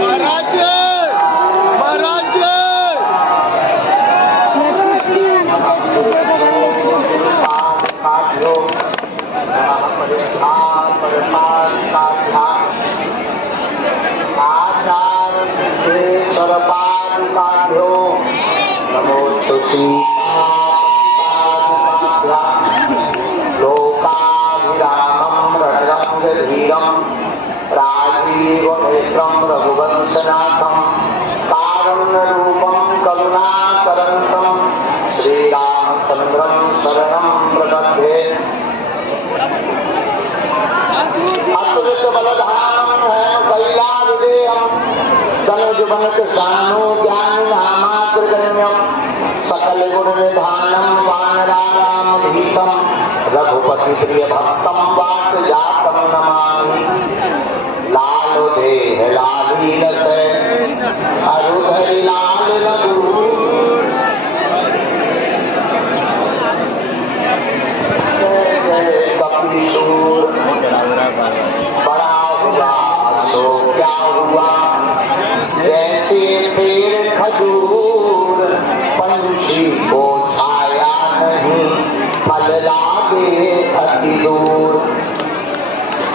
महाराज महाराज नमोस्तुते लोकाभिरामं रणरंगधीरं राजीवनेत्रं रघुवंशनाथं कारुण्यरूपं करुणाकरन्तं श्रीरामचन्द्रं शरणं प्रपद्ये। अतुलित बलधामं है कैलासदेहं तनुज बलकृष्णानु ज्ञाननामाग्रगण्यं सकल गुण निधानं वानराणामधीतं रघुपति प्रिय भक्तं वातजातं नमामि। लाल देह लाली रसै अरुधरि लाल लघु कपीसूर बड़ा हुआ तो क्या हुआ जैसे पेड़ खजूर पंछी को छाया नहीं फल लागे अति दूर।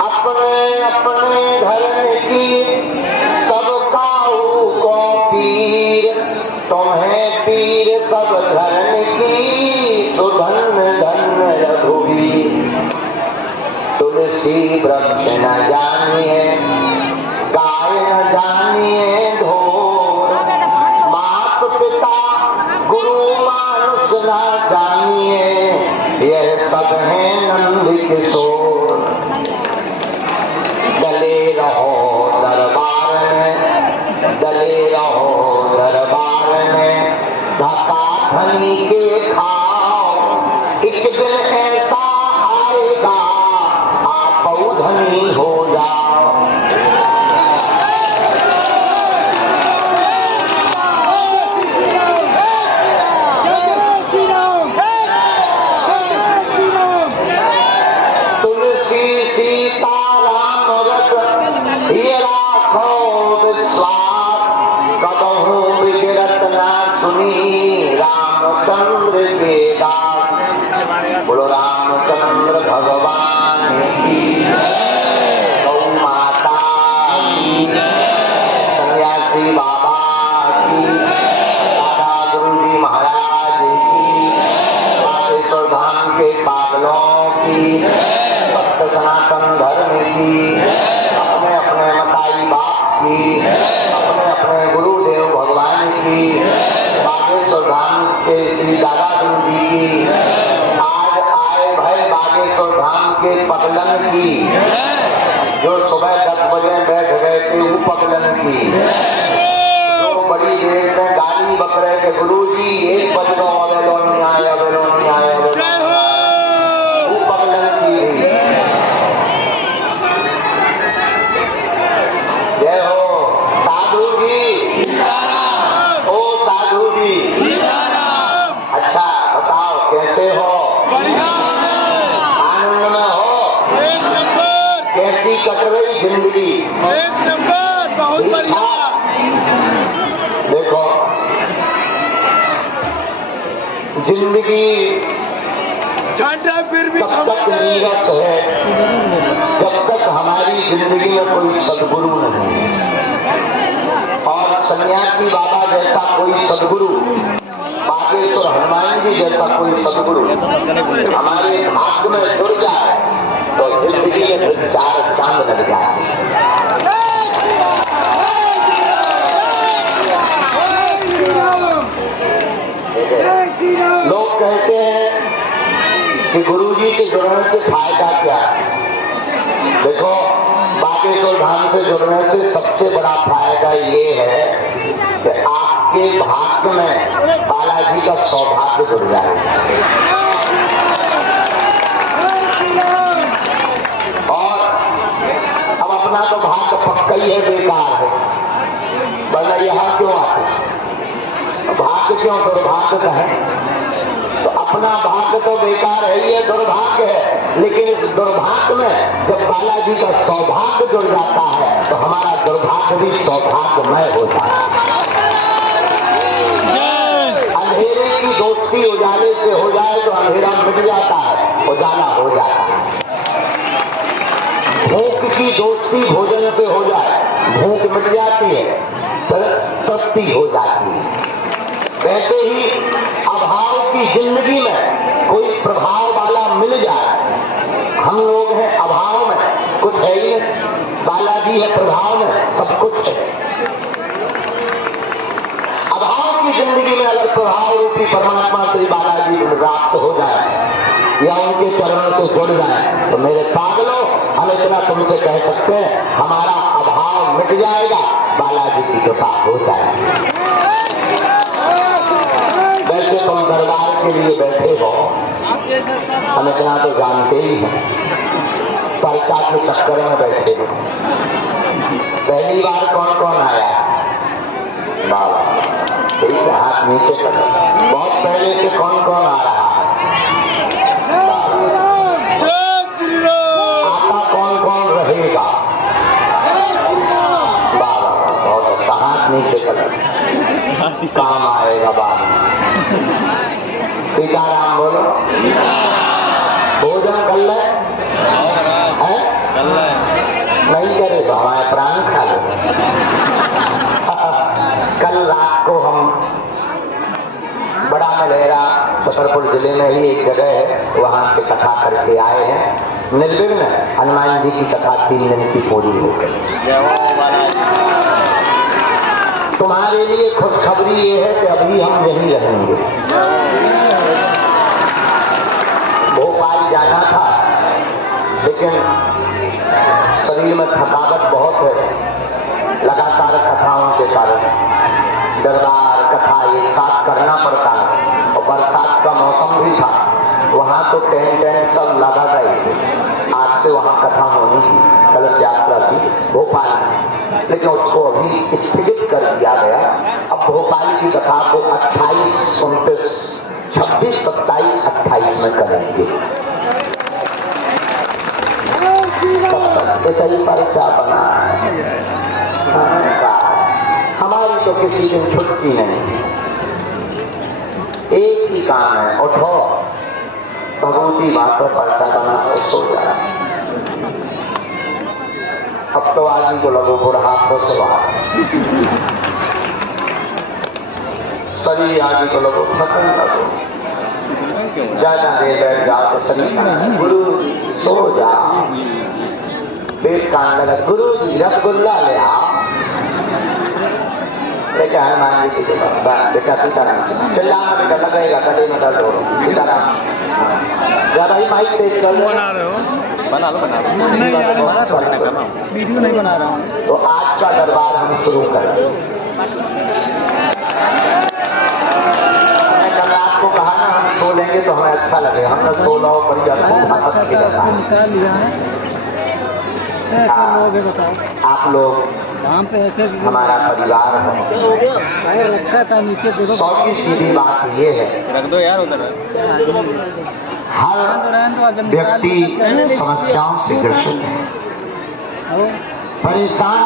अपने अपने धर्म की सब काऊ को पीर तुम्हें पीर सब धर्म की तो धन्य धन्य रघुवीर। तुलसी वृक्ष न जानिए गाय न जानिए ढोर मात पिता गुरु मानुष न जानिए यह सब है नंद किशोर। डले रहो दरबार में डले रहो दरबार में धक्का धनी के खाओ एक दिन ऐसा आएगा आप धनी हो जाओ। तुलसी सीता राम रत ये राखो विश्वास कबहू बिगड़त ना सुनी रामचंद्र के दास। बोलो रामचंद्र भगवान की गौ माता की सन्यासी बाबा की दादा गुरु जी महाराज की बागेश्वर धाम के पागलों की भक्त सनातन धर्म की अपने अपने मताई बाप की अपने अपने गुरुदेव भगवान की बागेश्वर धाम के श्री दादा गुरु जी की आज आए भाई बागेश्वर धाम के पगलन की जो सुबह 10 बजे बैठ गए थे वो पगलन की जो बड़ी देर से गाली बक रहे थे गुरु जी 1 बज गो अवेलो नहीं आए वो पगलन की। जय हो साधु जी ओ साधु जी। अच्छा बताओ कैसे हो आनंद में हो कैसी कट रही जिंदगी? एक नंबर बहुत बढ़िया। देखो जिंदगी झंडा फिर भी तब तक नीरस है जब तक हमारी जिंदगी में कोई सदगुरु नहीं है। और सन्यासी बाबा जैसा कोई सदगुरु बागेश्वर हनुमान जी जैसा कोई सदगुरु हमारे भाग्य में जुड़ जाए तो जिंदगी में 4 चांद लग जाए। लोग कहते हैं कि गुरुजी से जुड़ने से फायदा क्या है? देखो बागेश्वर धाम से जुड़ने से सबसे बड़ा फायदा ये है कि आपके भाग्य में बालाजी का सौभाग्य जुड़ जाएगा। और अब अपना तो भाग्य पक्का ही है बेकार है वरना यहाँ क्यों आते? भाग्य क्यों दुर्भाग्य का है? तो अपना भाग्य भाग्य तो बेकार है, ये दुर्भाग्य है। लेकिन इस दुर्भाग्य में जब बालाजी का सौभाग्य जुड़ जाता है तो हमारा दुर्भाग्य भी सौभाग्यमय हो जाता है। अंधेरे की दोस्ती उजाले से हो जाए तो अंधेरा मिट जाता है, उजाला हो जाता है। भूख की दोस्ती भोजन से हो जाए, भूख मिट जाती है, तृप्ति हो जाती है। वैसे ही अभाव की जिंदगी में कोई प्रभाव वाला मिल जाए। हम लोग हैं अभाव में, कुछ है ही नहीं। बालाजी है प्रभाव में, सब कुछ है। अभाव की जिंदगी में अगर प्रभाव रूपी परमात्मा श्री बालाजी को प्राप्त हो जाए या उनके चरणों से जुड़ जाए तो मेरे पागलों, हम इतना तुमसे कह सकते हैं, हमारा अभाव मिट जाएगा, बालाजी की कृपा हो जाएगी। वैसे तुम दरबार के लिए बैठे हो, हम इतना तो जानते ही हैं, पर्चा के चक्कर में बैठे हो। पहली बार कौन कौन आया? बाबा ठीक है, हाथ नीचे कर। बहुत पहले से कौन कौन आ रहा है? आता कौन कौन रहेगा? बाबा बहुत अच्छा, हाथ नीचे कर, काम आएगा बाद में। सीताराम बोलो। भोजन कर ले, नहीं करे तो हमारे प्राण खा लो। कल रात को हम बड़ा मलेरा छतरपुर जिले में ही एक जगह है, वहां से कथा करके आए हैं। निर्विघ्न हनुमान जी की कथा 3 दिन की पूरी हो गई। तुम्हारे लिए खुशखबरी ये है कि अभी हम यहीं रहेंगे। भोपाल जाना था लेकिन शरीर में थकावट बहुत है, लगातार कथाओं के कारण दरबार कथा एक साथ करना पड़ता है और बरसात का मौसम भी था। वहाँ तो टेंट सब लगा गए थे। आज से वहाँ कथा होनी थी, कलश यात्रा थी भोपाल में, लेकिन उसको अभी स्थगित कर दिया गया। अब भोपाल की कथा को 28, 29, 26, 27, 28 में करेंगे। सही परीक्षा बना हमारी तो किसी दिन छुट्टी नहीं, एक ही काम है, उठो भगवती बातों परीक्षा बना तो सो जाए। अब तो आदमी को लगो बुढ़ापो से बाहर, शरीर आदमी को लगो थकन लगो, ज्यादा देर बैठ जाओ तो शरीर गुरु सो जाओ, पेट कान लगा गुरु जी रसगुल्ला ले आओ। बेटा हनुमान जी की बेटा सीताराम चिल्लाना बेटा लगेगा, गले में दर्द हो सीताराम। क्या भाई माइक तेज कर बना रहे हो? बना लो नहीं यार, वीडियो नहीं बना रहा हूँ। तो आज का दरबार हम शुरू करें। मैंने कल रात को कहा ना हम सो लेंगे तो हमें अच्छा लगेगा, हमने 16 बढ़िया हंस के लगा। आप लोग हमारा परिवार है, रखा था नीचे देखो। 100 की सीधी बात ये है, रख दो यार उधर। हर व्यक्ति समस्याओं से ग्रसित है, परेशान।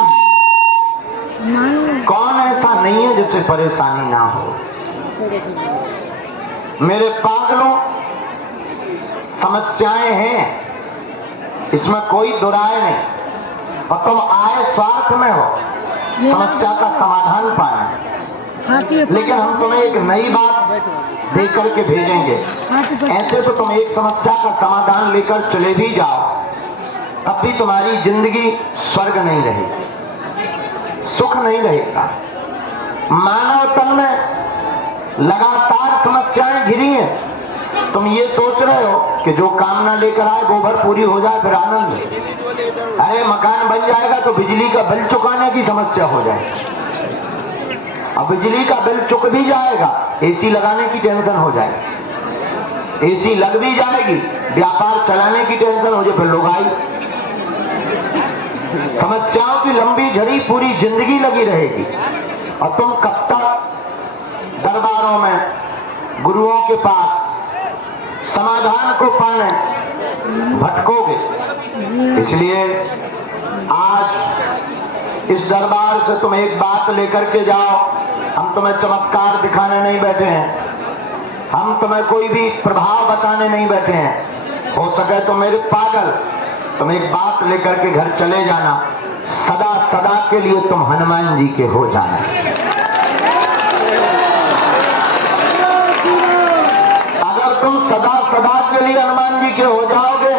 कौन ऐसा नहीं है जिसे परेशानी ना हो? मेरे पागलों, समस्याएं हैं, इसमें कोई दुराय नहीं। और तुम आए स्वार्थ में हो समस्या का समाधान पाने, लेकिन हम तुम्हें एक नई बात देकर के भेजेंगे। ऐसे तो तुम एक समस्या का समाधान लेकर चले भी जाओ, तब भी तुम्हारी जिंदगी स्वर्ग नहीं रहेगी, सुख नहीं रहेगा। मानव तन में लगातार समस्याएं घिरी हैं। तुम ये सोच रहे हो कि जो कामना लेकर आए वो भर पूरी हो जाए फिर आनंद। अरे मकान बन जाएगा तो बिजली का बिल चुकाने की समस्या हो जाएगी, अब बिजली का बिल चुक भी जाएगा, एसी लगाने की टेंशन हो जाएगी, एसी लग भी जाएगी, व्यापार चलाने की टेंशन हो जाए, फिर लुगाई। समस्याओं की लंबी झड़ी पूरी जिंदगी लगी रहेगी। और तुम कब तक दरबारों में गुरुओं के पास समाधान को पाने भटकोगे। इसलिए आज इस दरबार से तुम एक बात लेकर के जाओ। हम तुम्हें चमत्कार दिखाने नहीं बैठे हैं, हम तुम्हें कोई भी प्रभाव बताने नहीं बैठे हैं। हो सके तो मेरे पागल तुम एक बात लेकर के घर चले जाना, सदा सदा के लिए तुम हनुमान जी के हो जाना। अगर तुम सदा सदा के लिए हनुमान जी के हो जाओगे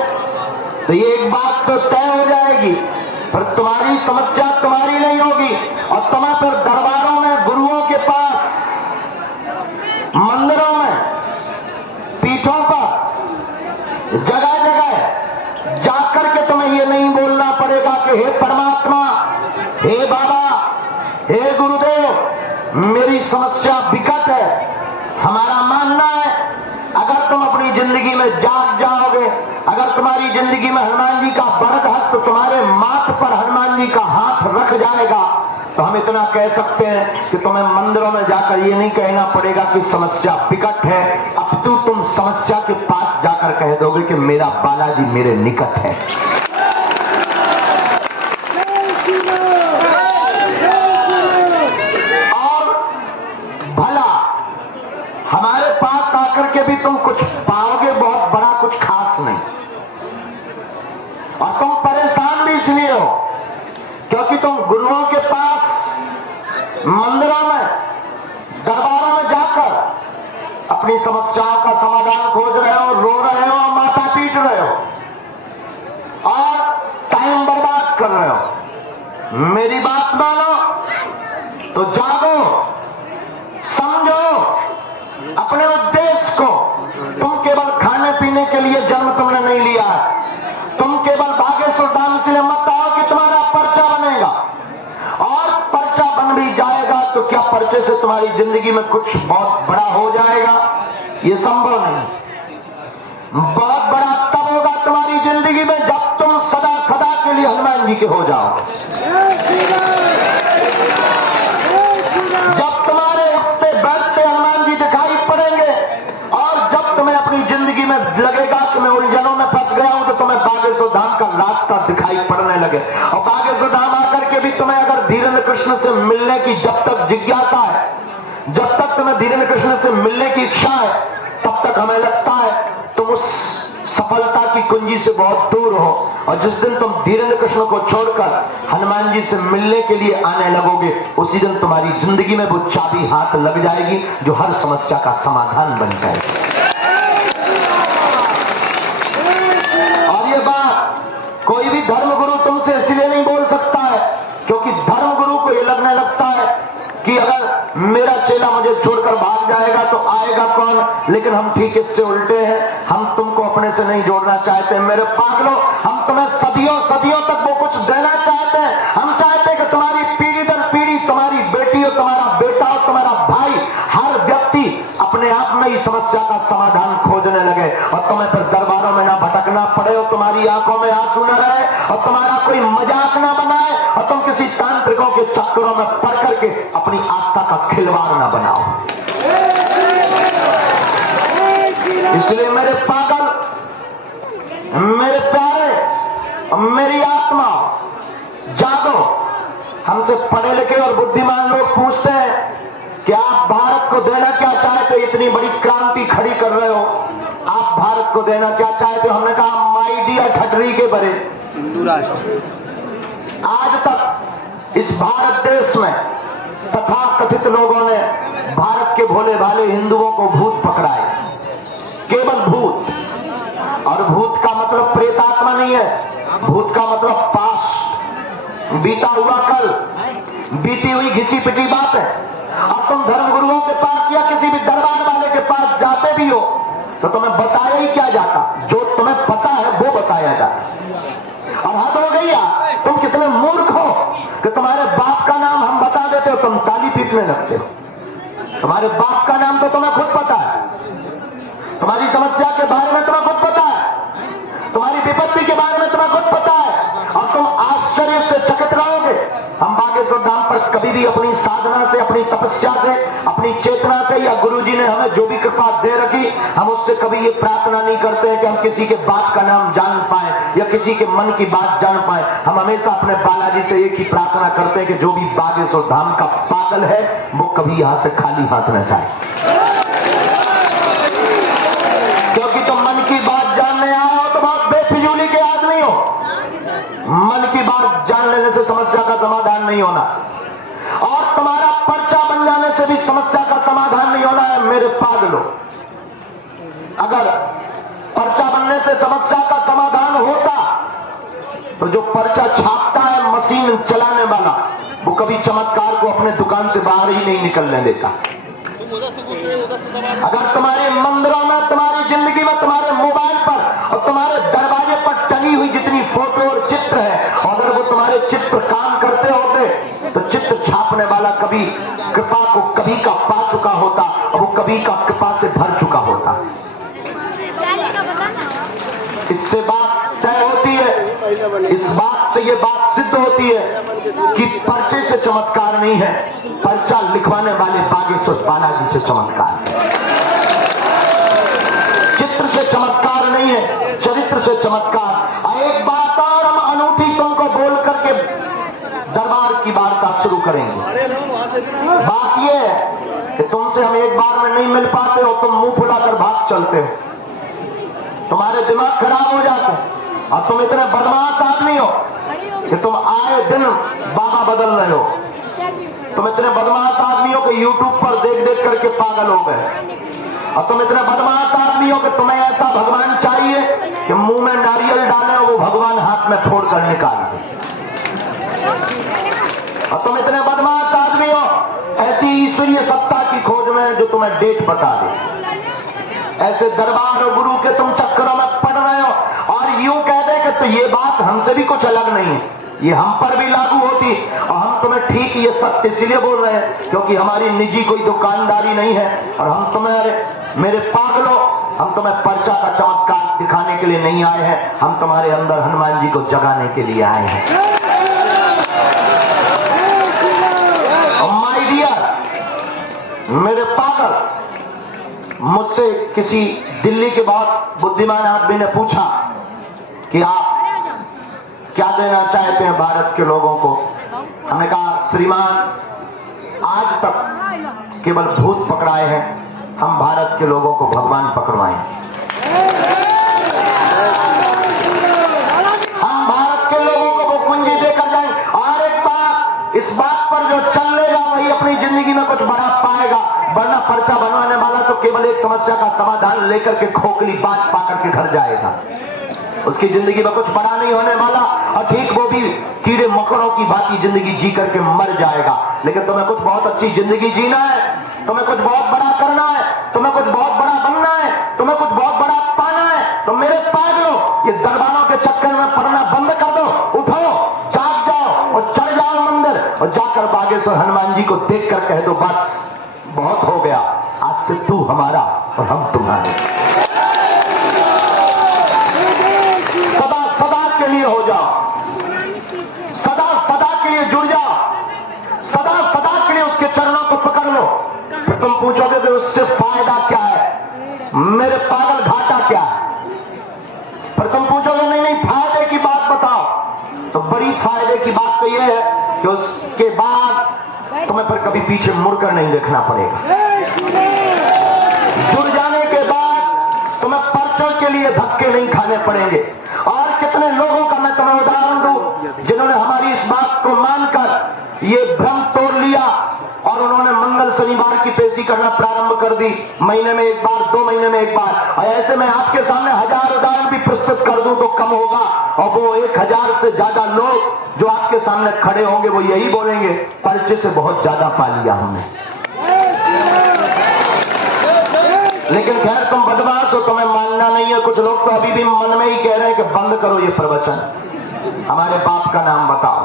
तो ये एक बात तो तय हो जाएगी, पर तुम्हारी समस्या तुम्हारी नहीं होगी और तुम्हें फिर दरबारों में, गुरुओं के पास, मंदिरों में, पीठों पर, जगह जगह जाकर के तुम्हें ये नहीं बोलना पड़ेगा कि हे परमात्मा, हे बाबा, हे गुरुदेव, मेरी समस्या विकट है। हमारा मानना है अगर तुम अपनी जिंदगी में जाग जाओगे, अगर तुम्हारी जिंदगी में हनुमान जी का वरद हस्त, तुम्हारे माथ पर हनुमान जी का हाथ रख जाएगा, तो हम इतना कह सकते हैं कि तुम्हें मंदिरों में जाकर ये नहीं कहना पड़ेगा कि समस्या विकट है। अब तो तुम समस्या के पास जाकर कह दोगे कि मेरा बालाजी मेरे निकट है। और भला हमारे पास आकर के भी तुम कुछ पाओगे, बहुत बड़ा कुछ खास नहीं। और तुम परेशान भी इसलिए हो क्योंकि तुम गुरुओं के पास, मंदिरों में, दरबारों में जाकर अपनी समस्याओं का समाधान खोज रहे हो, रो रहे हो, माथा पीट रहे हो और टाइम बर्बाद कर रहे हो। मेरी बात मानो तो जागो, समझो अपने उद्देश्य को। तुम केवल खाने पीने के लिए जन्म तुमने नहीं लिया है। तुम केवल बागेश्वर धाम इसलिए मत आओ कि तुम्हारा पर्चा बनेगा, और पर्चा बन भी जाएगा तो क्या पर्चे से तुम्हारी जिंदगी में कुछ बहुत बड़ा हो जाएगा? ये संभव नहीं। बहुत बड़ा तब होगा तुम्हारी जिंदगी में जब तुम सदा सदा के लिए हनुमान जी के हो जाओ। जब तुम्हारे उठते बैठते हनुमान जी दिखाई पड़ेंगे और जब तुम्हें अपनी जिंदगी में लगेगा कि मैं उलझनों में फंस गया हूं, तो तुम्हें बागेश्वर धाम का रास्ता दिखाई पड़ने लगे। और बागेश्वर धाम आकर के भी तुम्हें अगर धीरेन्द्र कृष्ण से मिलने की जब तक जिज्ञासा है, जब तक तुम्हें धीरेन्द्र कृष्ण से मिलने की इच्छा है, तब तक हमें लगता है तुम उस सफलता की कुंजी से बहुत दूर हो। और जिस दिन तुम धीरेन्द्र कृष्ण को छोड़कर हनुमान जी से मिलने के लिए आने लगोगे, उसी दिन तुम्हारी जिंदगी में वो चाबी हाथ लग जाएगी जो हर समस्या का समाधान बन जाएगी। और ये बात कोई भी धर्मगुरु तुमसे इसलिए नहीं बोल सकता है क्योंकि धर्मगुरु को ये लगने लगता है कि अगर मेरा चेला मुझे छोड़कर भाग जाएगा तो आएगा कौन। लेकिन हम ठीक इससे उल्टे हैं, हम तुमको अपने से नहीं जोड़ना चाहते। मेरे पागलों, हम तुम्हें सदियों सदियों तक वो कुछ देना चाहते हैं। हम चाहते हैं कि तुम्हारी पीढ़ी दर पीढ़ी, तुम्हारी बेटी हो, तुम्हारा बेटा हो, तुम्हारा भाई, हर व्यक्ति अपने आप में ही समस्या का समाधान खोजने लगे और तुम्हें फिर दरबारों में ना भटकना पड़े और तुम्हारी आंखों में आंसू न रहे और तुम्हारा कोई मजाक ना बनाए और तुम किसी तांत्रिकों के चक्करों में पड़ करके अपनी आस्था का खिलवाड़ ना बनाओ। इसलिए मेरे पागल, मेरे प्यारे, मेरी आत्मा, जागो। हमसे पढ़े लिखे और बुद्धिमान लोग पूछते हैं कि आप भारत को देना क्या चाहते, इतनी बड़ी क्रांति खड़ी कर रहे हो, आप भारत को देना क्या चाहते हो? हमने कहा माय डियर ठटरी के बड़े, हिंदू राष्ट्र। आज तक इस भारत देश में तथा कथित लोगों ने भारत के भोले भाले हिंदुओं को भूत पकड़ाए, केवल भूत। और भूत का मतलब प्रेतात्मा नहीं है, भूत का मतलब पास्ट, बीता हुआ कल, बीती हुई घिसी पिटी बात है। और तुम धर्मगुरुओं के पास या किसी भी दरबार वाले के पास जाते भी हो तो तुम्हें बताया ही क्या जाता, जो तुम्हें पता है वो बताया जाता। और हद हो गई यार, तुम कितने मूर्ख हो कि तुम्हारे बाप का नाम हम बता देते हो, तुम ताली पीटने लगते हो। तुम्हारे बाप का नाम तो तुम्हें खुद पता है, तुम्हारी समस्या के बारे में तुम्हें खुद पता है, तुम्हारी विपत्ति के बारे में तुम्हें खुद पता है और तुम आश्चर्य से चकित रहोगे। हम बागेश्वर धाम पर कभी भी अपनी साधना से, अपनी तपस्या से, अपनी चेतना से, या गुरुजी ने हमें जो भी कृपा दे रखी, हम उससे कभी ये प्रार्थना नहीं करते हैं कि हम किसी के बात का नाम जान पाए या किसी के मन की बात जान पाए। हम हमेशा अपने बालाजी से एक ही प्रार्थना करते हैं कि जो भी बागेश्वर धाम का पागल है वो कभी यहां से खाली हाथ न जाए, क्योंकि तुम मन की बात जानने आए हो तो बहुत बेफिजूली के आदमी हो। मन की बात जान लेने से समस्या का समाधान नहीं होना, और तुम्हारा पर्चा बन जाने से भी समस्या का समाधान नहीं होना है मेरे पागलों। अगर पर्चा बनने से समस्या का समाधान होता तो जो पर्चा छापता है मशीन चलाने वाला, वो कभी चमत्कार को अपने दुकान से बाहर ही नहीं निकलने देता। अगर तुम्हारे मंदिरों में, तुम्हारी जिंदगी में, तुम्हारे मोबाइल पर और तुम्हारे दरवाजे पर टंगी हुई जितनी फोटो और चित्र है, और अगर वो तुम्हारे चित्र काम करते होते तो चित्र छापने वाला कभी कृपा को कभी का पा चुका होता और वो कभी का कृपा से भर चुका होता। इससे बात तय होती है, इस बात से ये बात सिद्ध होती है कि पर्चे से चमत्कार नहीं है, पर्चा लिखवाने वाले बागेश्वर बालाजी से चमत्कार है। चित्र से चमत्कार नहीं है, चरित्र से चमत्कार। एक बात और हम अनूठी तुमको बोल करके दरबार की वार्ता शुरू करेंगे। बात यह है कि तुमसे हम एक बार में नहीं मिल पाते हो, तुम मुंह फुलाकर भाग चलते हो, तुम्हारे दिमाग खराब हो जाते हैं, और तुम इतने बदमाश आदमी हो कि तुम आए दिन बाबा बदल रहे हो। तुम इतने बदमाश आदमी हो कि यूट्यूब पर देख देख करके पागल हो गए, और तुम इतने बदमाश आदमी हो कि तुम्हें ऐसा भगवान चाहिए कि मुंह में नारियल डाले और वो भगवान हाथ में फोड़ कर निकाल दे। और तुम इतने बदमाश आदमी हो ऐसी ईश्वरीय सत्ता की खोज में जो तुम्हें डेट बता दे। ऐसे दरबार और गुरु के तुम चक्करों में पड़ रहे हो, और यूं कह दे कि तो ये बात हमसे भी कुछ अलग नहीं है, ये हम पर भी लागू होती, और हम तुम्हें ठीक ये सत्य इसलिए बोल रहे हैं क्योंकि हमारी निजी कोई दुकानदारी नहीं है, और हम तुम्हें मेरे पागलों, हम तुम्हें पर्चा का चमत्कार दिखाने के लिए नहीं आए हैं, हम तुम्हारे अंदर हनुमान जी को जगाने के लिए आए हैं। माय डियर, मेरे पागल, मुझसे किसी दिल्ली के बहुत बुद्धिमान आदमी ने पूछा कि आप क्या देना चाहते हैं भारत के लोगों को। हमने कहा श्रीमान, आज तक केवल भूत पकड़ाए हैं, हम भारत के लोगों को भगवान पकड़वाएं। हम भारत के लोगों को वो कुंजी देकर जाएं। और एक बात, इस बात पर जो चल लेगा वही अपनी जिंदगी में कुछ बड़ा पाएगा, वरना पर्चा बनवाने वाला तो केवल एक समस्या का समाधान लेकर के खोखली बात पा करके घर जाएगा, उसकी जिंदगी में कुछ बड़ा नहीं होने वाला, और ठीक वो भी कीड़े मकोड़ों की भांति जिंदगी जी करके मर जाएगा। लेकिन तुम्हें कुछ बहुत अच्छी जिंदगी जीना है, तुम्हें कुछ बहुत बड़ा करना है, तुम्हें कुछ बहुत बड़ा बनना है, तुम्हें कुछ बहुत बड़ा पाना है, तो मेरे पागलों, ये दरबारों के चक्कर में पड़ना बंद कर दो, उठो, जाग जाओ और चढ़ जाओ मंदिर, और जाकर बागेश्वर हनुमान जी को देख कर कह दो बस बहुत हो गया, आज से तू हमारा और हम तुम्हारे। सदा सदा के लिए हो जाओ, सदा सदा के लिए जुड़ जाओ, सदा सदा के लिए उसके चरणों को पकड़ लो। फिर तुम पूछोगे कि उससे फायदा क्या है, मेरे पागल घाटा क्या है। फिर तुम पूछोगे नहीं नहीं फायदे की बात बताओ, तो बड़ी फायदे की बात तो यह है कि उसके बाद तुम्हें फिर कभी पीछे मुड़कर नहीं देखना पड़ेगा। जुड़ जाने के बाद तुम्हें पर्चों के लिए धक्के नहीं खाने पड़ेंगे। और कितने लोगों का मैं तुम्हें उदाहरण दूं जिन्होंने हमारी इस बात को मानकर ये भ्रम तोड़ लिया और उन्होंने मंगल शनिवार की पेशी करना प्रारंभ कर दी, महीने में एक बार, 2 महीने में एक बार। और ऐसे में आपके सामने 1000 उदाहरण भी प्रस्तुत कर दूं तो कम होगा, और वो 1000 से ज्यादा लोग जो आपके सामने खड़े होंगे वो यही बोलेंगे पर्चे से बहुत ज्यादा पा लिया हमने। लेकिन खैर तुम बदमाश हो, तुम्हें मानना नहीं है। कुछ लोग तो अभी भी मन में ही कह रहे हैं कि बंद करो ये प्रवचन, हमारे बाप का नाम बताओ,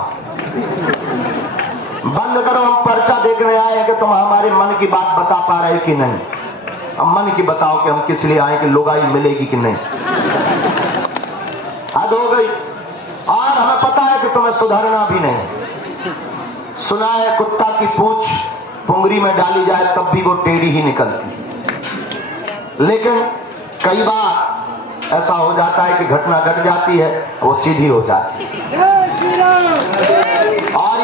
बंद करो, हम पर्चा देखने आए हैं कि तुम हमारे मन की बात बता पा रहे कि नहीं। अब मन की बताओ कि हम किस लिए आए, कि लुगाई मिलेगी कि नहीं। हद हो गई। और हमें पता है कि तुम्हें सुधरना भी नहीं, सुना है कुत्ता की पूंछ पुंगरी में डाली जाए तब भी वो टेढ़ी ही निकलती, लेकिन कई बार ऐसा हो जाता है कि घटना घट जाती है, वो सीधी हो जाती है। और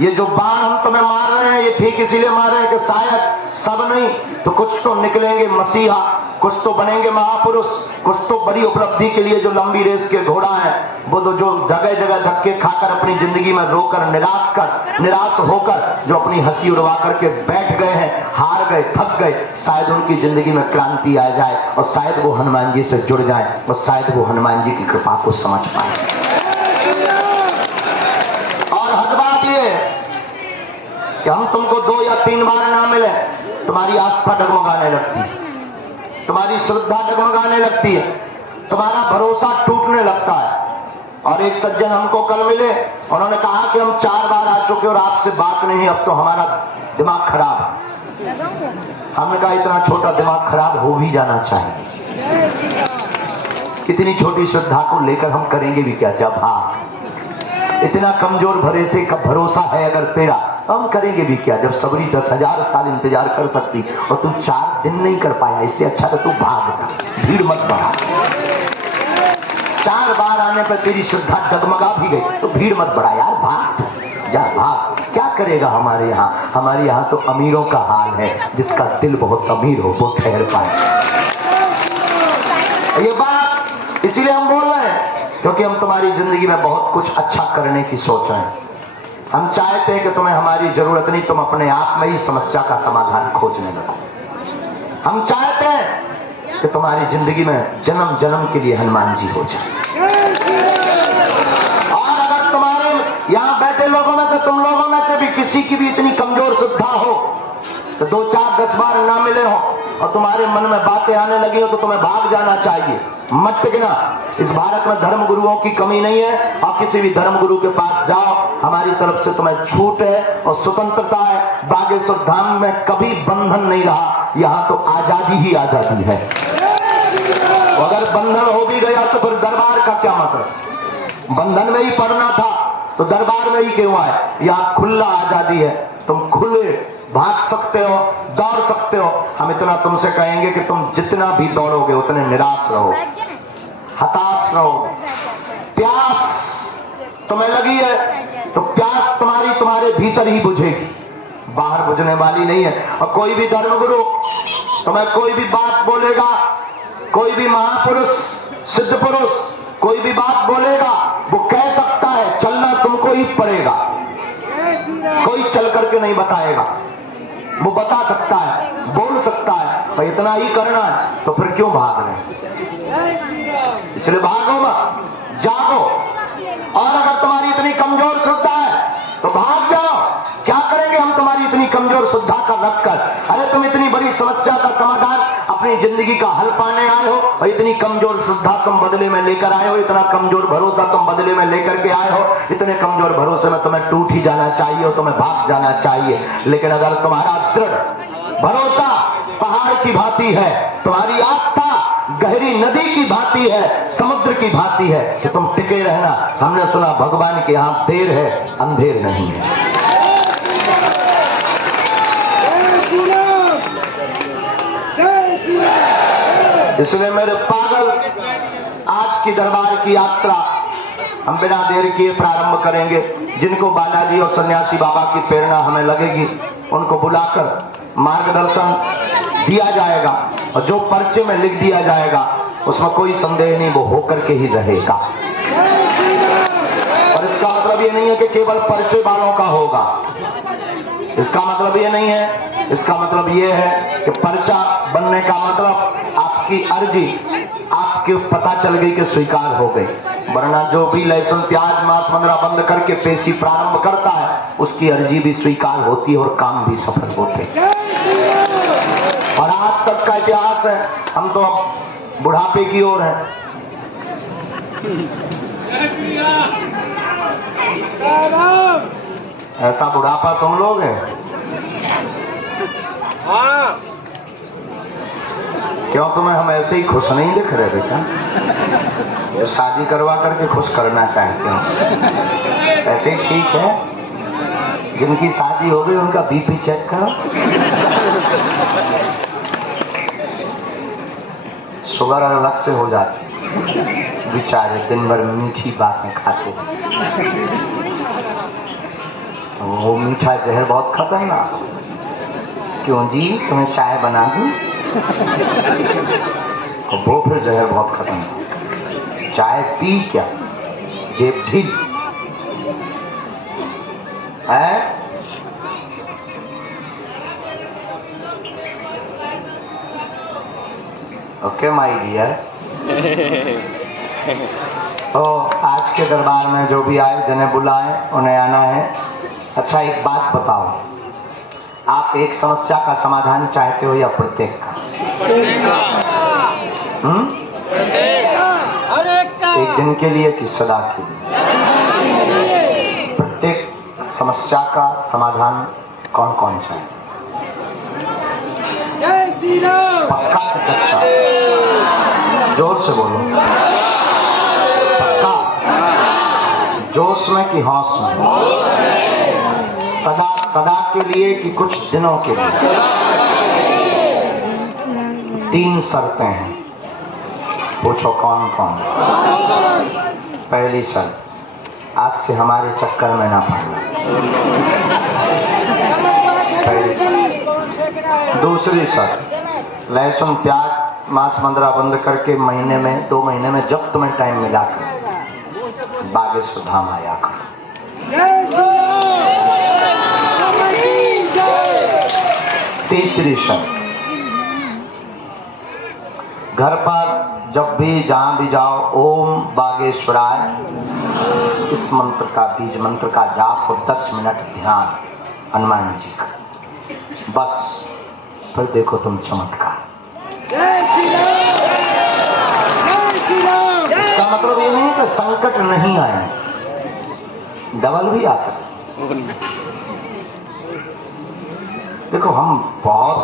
ये जो बाण हम तुम्हें मार रहे हैं, ये ठीक इसीलिए मार रहे हैं कि शायद सब नहीं तो कुछ तो निकलेंगे मसीहा, कुछ तो बनेंगे महापुरुष, कुछ तो बड़ी उपलब्धि के लिए जो लंबी रेस के घोड़ा है, वो तो जो जगह जगह धक्के खाकर अपनी जिंदगी में रोकर निराश होकर जो अपनी हंसी उड़वा करके बैठ गए हैं, हार गए, थक गए, शायद उनकी जिंदगी में क्रांति आ जाए और शायद वो हनुमान जी से जुड़ जाए और शायद वो हनुमान जी की कृपा को समझ पाए। और हद बात ये कि हम तुमको 2 या 3 बार ना मिले, तुम्हारी आस्था डगमगाने लगती है, तुम्हारी श्रद्धा डगमगाने लगती है, तुम्हारा भरोसा टूटने लगता है। और एक सज्जन हमको कल मिले, उन्होंने कहा कि हम 4 बार आ चुके और आपसे बात नहीं, अब तो हमारा दिमाग खराब है। हमने कहा इतना छोटा दिमाग खराब हो भी जाना चाहिए, इतनी छोटी श्रद्धा को लेकर हम करेंगे भी क्या? जब हाँ इतना कमजोर भरोसे का भरोसा है अगर तेरा, तो हम करेंगे भी क्या? जब सबरी 10,000 साल इंतजार कर सकती और तू 4 दिन नहीं कर पाया, इससे अच्छा तो तू भाग जा, भीड़ मत बढ़ा। 4 बार आने पर तेरी श्रद्धा डगमगा भी गई तो भीड़ मत बढ़ा यार, भाग जा, भाग। क्या करेगा हमारे यहाँ? हमारे यहाँ तो अमीरों का हाल है, जिसका दिल बहुत अमीर हो वो ठहर पाए। ये बात इसीलिए हम बोल रहे हैं क्योंकि हम तुम्हारी जिंदगी में बहुत कुछ अच्छा करने की सोच रहे हैं। हम चाहते हैं कि तुम्हें हमारी जरूरत नहीं, तुम अपने आप में ही समस्या का समाधान खोजने लगो। हम चाहते हैं कि तुम्हारी जिंदगी में जन्म जन्म के लिए हनुमान जी हो जाए। और अगर तुम्हारे यहाँ बैठे लोगों में से, तुम लोगों में से भी किसी की भी इतनी कमजोर श्रद्धा हो तो 2, 4, 10 बार ना मिले हो और तुम्हारे मन में बातें आने लगी हो तो तुम्हें भाग जाना चाहिए, मत टिकना। इस भारत में धर्म गुरुओं की कमी नहीं है, और किसी भी धर्म गुरु के पास जाओ, हमारी तरफ से तुम्हें छूट है और स्वतंत्रता है। बागेश्वर धाम में कभी बंधन नहीं रहा, यहाँ तो आजादी ही आजादी है। अगर बंधन हो भी गया तो फिर दरबार का क्या मतलब? बंधन में ही पड़ना था तो दरबार में ही क्यों आए? यहाँ खुला आजादी है, तुम खुले भाग सकते हो, दौड़ सकते हो। हम इतना तुमसे कहेंगे कि तुम जितना भी दौड़ोगे उतने निराश रहो, हताश रहो। प्यास तुम्हें लगी है तो प्यास तुम्हारे भीतर ही बुझेगी, बाहर बुझने वाली नहीं है। और कोई भी धर्मगुरु तुम्हें कोई भी बात बोलेगा, कोई भी महापुरुष सिद्ध पुरुष कोई भी बात बोलेगा, वो कह सकता है, चलना तुमको ही पड़ेगा। कोई चल करके नहीं बताएगा, वो बता सकता है, बोल सकता है, पर इतना ही करना है तो फिर क्यों भाग रहे हैं? इसलिए भागो मत, जागो। और अगर तुम्हारी इतनी कमजोर श्रद्धा है तो भाग जाओ। क्या करेंगे हम तुम्हारी इतनी कमजोर श्रद्धा का रखकर? अरे तुम इतनी बड़ी समस्या का समाधान अपनी जिंदगी का हल पाने आए हो और इतनी कमजोर श्रद्धा तुम बदले में लेकर आए हो, इतना कमजोर भरोसा तुम बदले में लेकर के आए हो। इतने कमजोर भरोसे में तुम्हें टूट ही जाना चाहिए और तुम्हें भाग जाना चाहिए। लेकिन अगर तुम्हारा दृढ़ भरोसा पहाड़ की भांति है, तुम्हारी आस्था गहरी नदी की भांति है, समुद्र की भांति है, तो तुम टिके रहना। हमने सुना भगवान के यहाँ देर है, अंधेर नहीं है। इसलिए मेरे पागल, आज की दरबार की यात्रा हम बिना देर किए प्रारंभ करेंगे। जिनको बालाजी और सन्यासी बाबा की प्रेरणा हमें लगेगी, उनको बुलाकर मार्गदर्शन दिया जाएगा और जो पर्चे में लिख दिया जाएगा उसमें कोई संदेह नहीं, वो होकर के ही रहेगा। और इसका मतलब ये नहीं है कि केवल पर्चे वालों का होगा, इसका मतलब ये नहीं है। इसका मतलब ये है कि पर्चा बनने का मतलब आपकी अर्जी आपके पता चल गई कि स्वीकार हो गई, वरना जो भी लहसुन प्याज मांस वगैरह बंद करके पेशी प्रारंभ करता है उसकी अर्जी भी स्वीकार होती है और काम भी सफल होते हैं। और आज तक का इतिहास है, हम तो अब बुढ़ापे की ओर हैं। ऐसा बुढ़ापा तुम लोग हैं? हाँ। क्यों तुम्हें हम ऐसे ही खुश नहीं दिख रहे बेटा? जो शादी करवा करके खुश करना चाहते हो ऐसे ही ठीक है। जिनकी शादी हो गई उनका बीपी चेक करो। शुगर अलग से हो जाती, बेचारे दिन भर मीठी बातें खाते। वो मीठा जहर बहुत खतरनाक। क्यों जी, तुम्हें चाय बना दूं? तो वो फिर जहर बहुत खतरनाक। चाय पी क्या, जेब ढील है। Okay my dear. तो आज के दरबार में जो भी आए, जिन्हें बुलाए उन्हें आना है। अच्छा एक बात बताओ, आप एक समस्या का समाधान चाहते हो या प्रत्येक का? एक दिन के लिए कि सदा के लिए? प्रत्येक समस्या का समाधान कौन कौन चाहे? पक्का कि कच्चा? जोर से बोलो। पक्का? जोश में कि होश में? सदा सदा के लिए कि कुछ दिनों के लिए? 3 शर्तें हैं, पूछो कौन कौन? पहली शर्त, आज से हमारे चक्कर में ना पड़ना। दूसरी शर्त, लहसुन प्याज मांस मंदरा बंद करके महीने में 2 महीने में जब तुम्हें टाइम मिला कर बागेश्वर धाम आया कर। तीसरी शर्त, घर पर जब भी जहां भी जाओ ओम बागेश्वराय इस मंत्र का, बीज मंत्र का जाप और 10 मिनट ध्यान हनुमान जी का, बस। फिर देखो तुम चमत्कार। इसका मतलब ये नहीं कि संकट नहीं आए, डबल भी आ सकते। देखो हम बहुत